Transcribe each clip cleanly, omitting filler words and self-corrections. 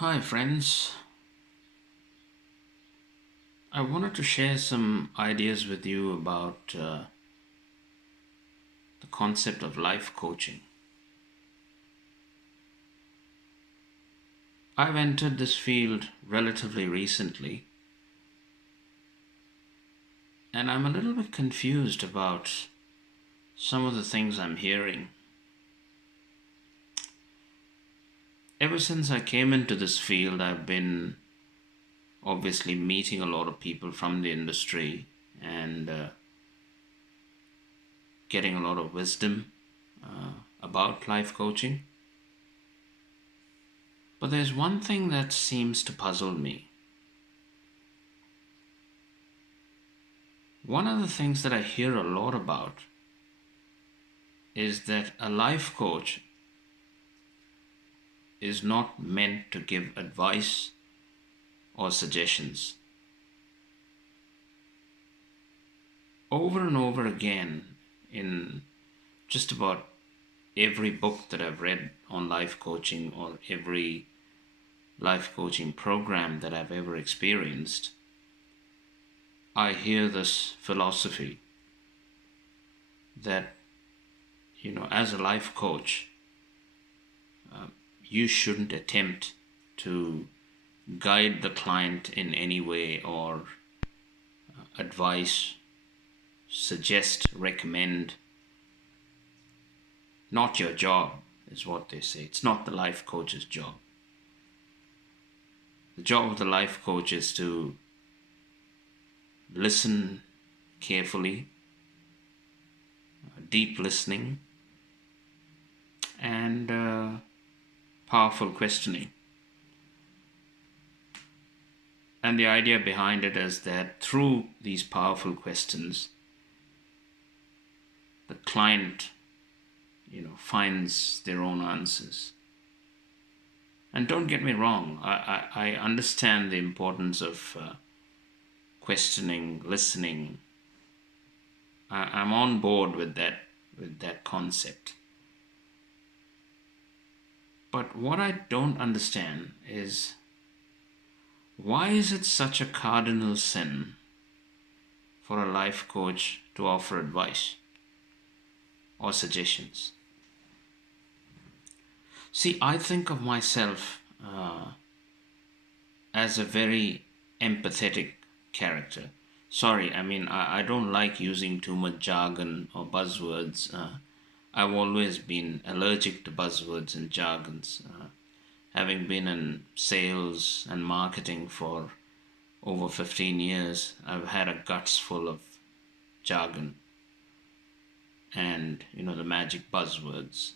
Hi, friends. I wanted to share some ideas with you about the concept of life coaching. I've entered this field relatively recently, and I'm a little bit confused about some of the things I'm hearing. Ever since I came into this field, I've been obviously meeting a lot of people from the industry and getting a lot of wisdom about life coaching. But there's one thing that seems to puzzle me. One of the things that I hear a lot about is that a life coach is not meant to give advice or suggestions. Over and over again, in just about every book that I've read on life coaching or every life coaching program that I've ever experienced, I hear this philosophy that, as a life coach, you shouldn't attempt to guide the client in any way or advise, suggest, recommend. Not your job, is what they say. It's not the life coach's job. The job of the life coach is to listen carefully, deep listening, and powerful questioning. And the idea behind it is that through these powerful questions, the client, finds their own answers. And don't get me wrong, I understand the importance of questioning, listening. I'm on board with that concept. But what I don't understand is why is it such a cardinal sin for a life coach to offer advice or suggestions? See, I think of myself as a very empathetic character. Sorry, I don't like using too much jargon or buzzwords. I've always been allergic to buzzwords and jargons. Having been in sales and marketing for over 15 years, I've had a guts full of jargon and, the magic buzzwords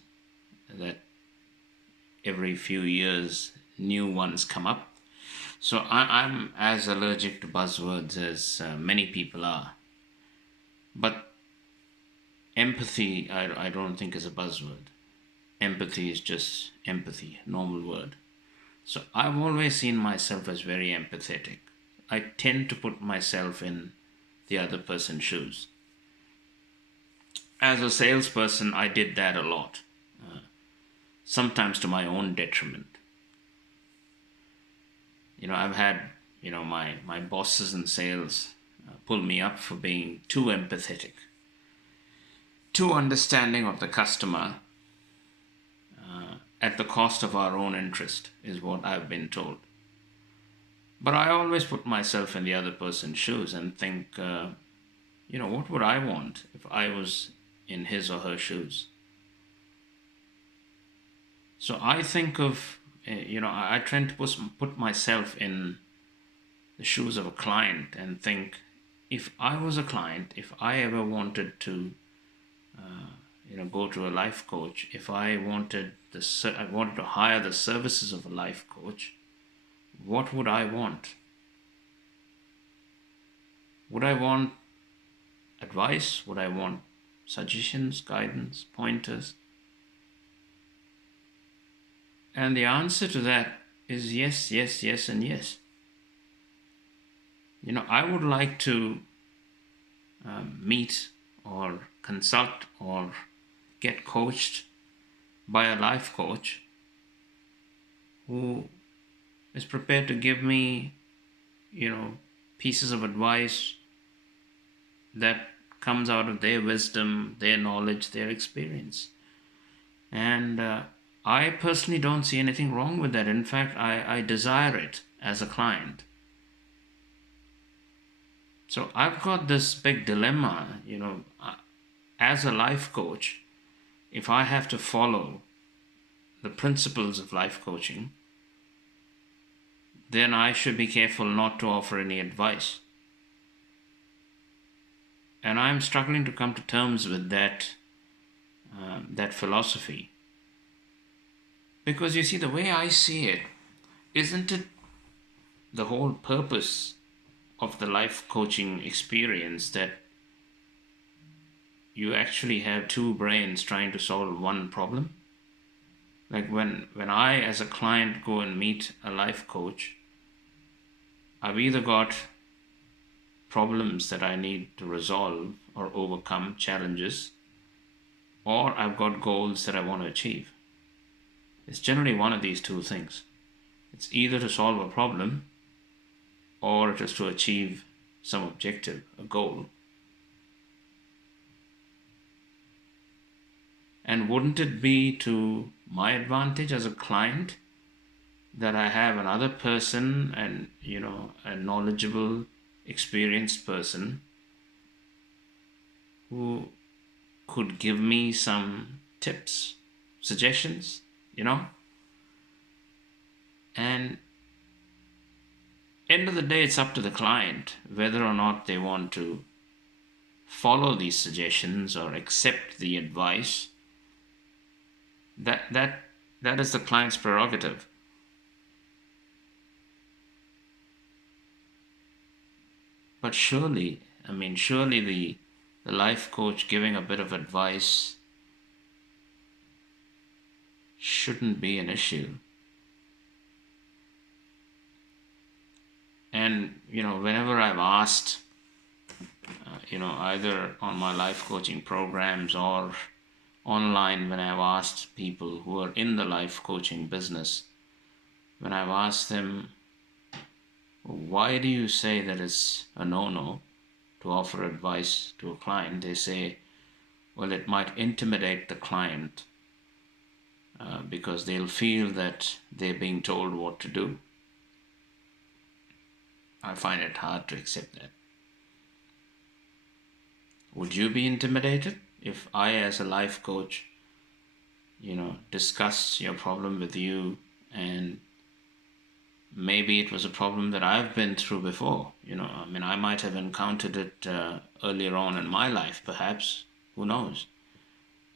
that every few years new ones come up. So I'm as allergic to buzzwords as many people are. But empathy, I don't think is a buzzword. Empathy is just empathy, normal word. So I've always seen myself as very empathetic. I tend to put myself in the other person's shoes. As a salesperson, I did that a lot, sometimes to my own detriment. I've had, my bosses in sales pull me up for being too empathetic, too understanding of the customer at the cost of our own interest, is what I've been told. But I always put myself in the other person's shoes and think, what would I want if I was in his or her shoes? So I think of, I tend to put myself in the shoes of a client and think, if I was a client, if I ever wanted to, go to a life coach, if I wanted to hire the services of a life coach, what would I want? Would I want advice? Would I want suggestions, guidance, pointers? And the answer to that is yes, yes, yes, and yes. I would like to meet or consult or get coached by a life coach who is prepared to give me, pieces of advice that comes out of their wisdom, their knowledge, their experience. And I personally don't see anything wrong with that. In fact, I desire it as a client. So I've got this big dilemma, as a life coach, if I have to follow the principles of life coaching, then I should be careful not to offer any advice. And I'm struggling to come to terms with that philosophy. Because you see, the way I see it, isn't it the whole purpose of the life coaching experience that you actually have two brains trying to solve one problem? Like when I, as a client, go and meet a life coach, I've either got problems that I need to resolve or overcome, challenges, or I've got goals that I want to achieve. It's generally one of these two things. It's either to solve a problem or it is to achieve some objective, a goal. And wouldn't it be to my advantage as a client that I have another person and, a knowledgeable, experienced person who could give me some tips, suggestions, And end of the day, it's up to the client whether or not they want to follow these suggestions or accept the advice. That is the client's prerogative. But surely the life coach giving a bit of advice shouldn't be an issue. And whenever I've asked, either on my life coaching programs or online, when I've asked people who are in the life coaching business, when I've asked them, why do you say that it's a no-no to offer advice to a client? They say, well, it might intimidate the client because they'll feel that they're being told what to do. I find it hard to accept that. Would you be intimidated if I, as a life coach, discussed your problem with you, and maybe it was a problem that I've been through before? I might have encountered it earlier on in my life, perhaps. Who knows?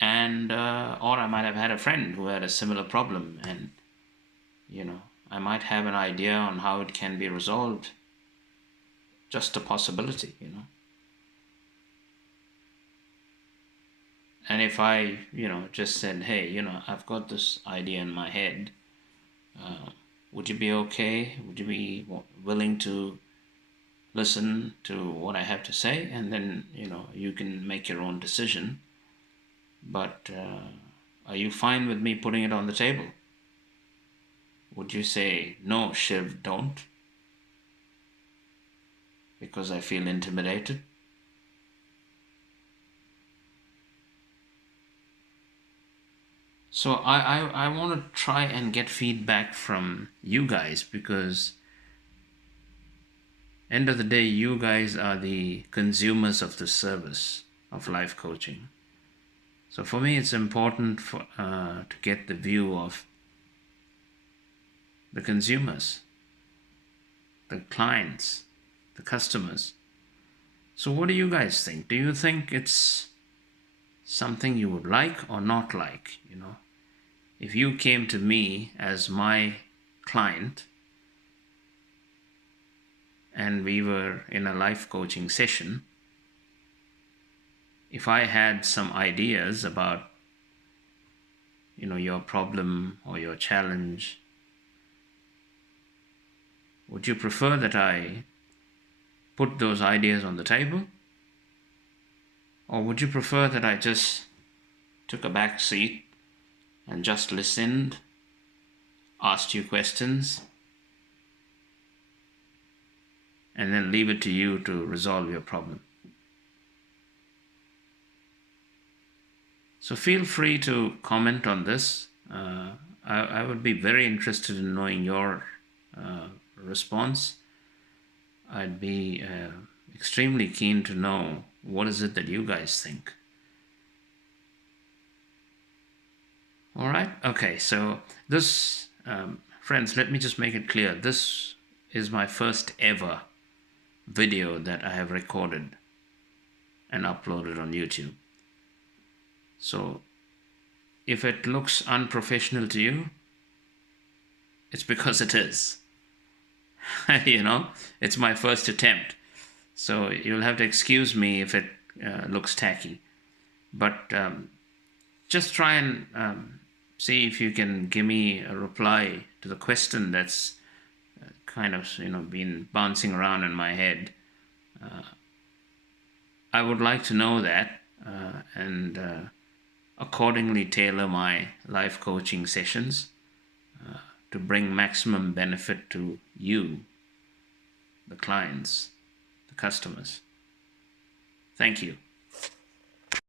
And or I might have had a friend who had a similar problem, and I might have an idea on how it can be resolved. Just a possibility, And if I, just said, hey, I've got this idea in my head, would you be okay? Would you be willing to listen to what I have to say? And then, you can make your own decision. But are you fine with me putting it on the table? Would you say, no, Shiv, don't? Because I feel intimidated? So I want to try and get feedback from you guys, because end of the day, you guys are the consumers of the service of life coaching. So for me, it's important to get the view of the consumers, the clients, the customers. So what do you guys think? Do you think it's something you would like or not like? If you came to me as my client and we were in a life coaching session, if I had some ideas about your problem or your challenge, would you prefer that I put those ideas on the table? Or would you prefer that I just took a back seat and just listened, asked you questions, and then leave it to you to resolve your problem. So feel free to comment on this. I would be very interested in knowing your response. I'd be extremely keen to know what is it that you guys think. All right. Okay. So this, friends, let me just make it clear. This is my first ever video that I have recorded and uploaded on YouTube. So if it looks unprofessional to you, it's because it is. You know, it's my first attempt. So you'll have to excuse me if it looks tacky. But just try and see if you can give me a reply to the question that's kind of, been bouncing around in my head. I would like to know that and accordingly tailor my life coaching sessions to bring maximum benefit to you, the clients, the customers. Thank you.